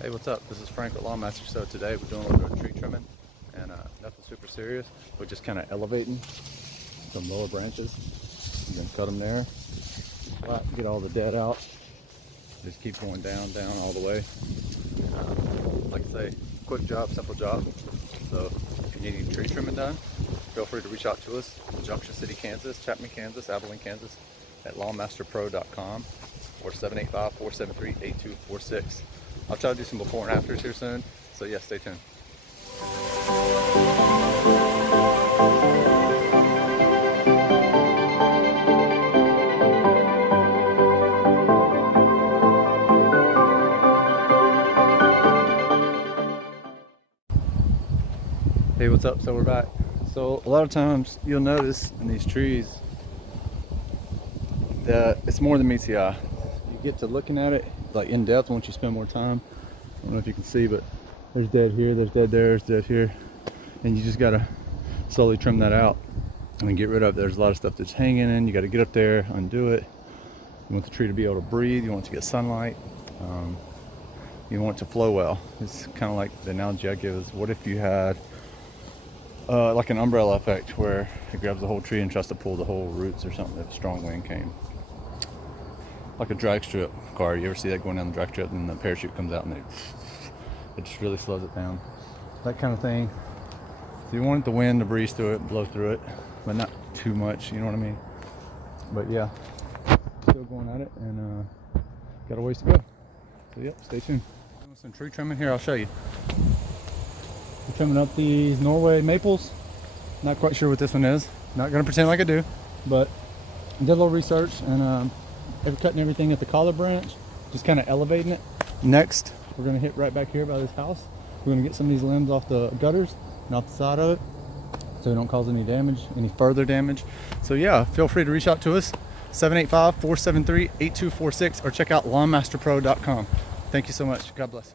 Hey, what's up? This is Frank at Lawnmasters. So today we're doing a little bit of tree trimming and nothing super serious. We're just kind of elevating some lower branches. You can cut them there, get all the dead out. Just keep going down all the way. Like I say, quick job, simple job. So if you need any tree trimming done, feel free to reach out to us in Junction City, Kansas, Chapman, Kansas, Abilene, Kansas, at lawnmasterpro.com or 785-473-8246. I'll try to do some before and afters here soon, so yeah, stay tuned. Hey, what's up? So we're back. So a lot of times you'll notice in these trees that it's more than meets the eye. You get to looking at it like in depth once you spend more time. I don't know if you can see, but there's dead here, there's dead there, there's dead here, and you just gotta slowly trim that out and get rid of it. There's a lot of stuff that's hanging in. You got to get up there, undo it. You want the tree to be able to breathe. You want it to get sunlight. You want it to flow well. It's kind of like the analogy I give is, what if you had like an umbrella effect where it grabs the whole tree and tries to pull the whole roots or something if a strong wind came. Like a drag strip car. You ever see that going down the drag strip and the parachute comes out and it just really slows it down? That kind of thing. So you want the wind to breeze through it, blow through it, but not too much, you know what I mean? But yeah, still going at it and got a ways to go. So yep, stay tuned. Doing some tree trimming here, I'll show you. We're trimming up these Norway maples. Not quite sure what this one is. Not gonna pretend like I do, but I did a little research and cutting everything at the collar branch, just kind of elevating it. Next, we're gonna hit right back here by this house. We're gonna get some of these limbs off the gutters and off the side of it, so we don't cause any damage, any further damage. So yeah, feel free to reach out to us, 785-473-8246, or check out lawnmasterpro.com. Thank you so much. God bless.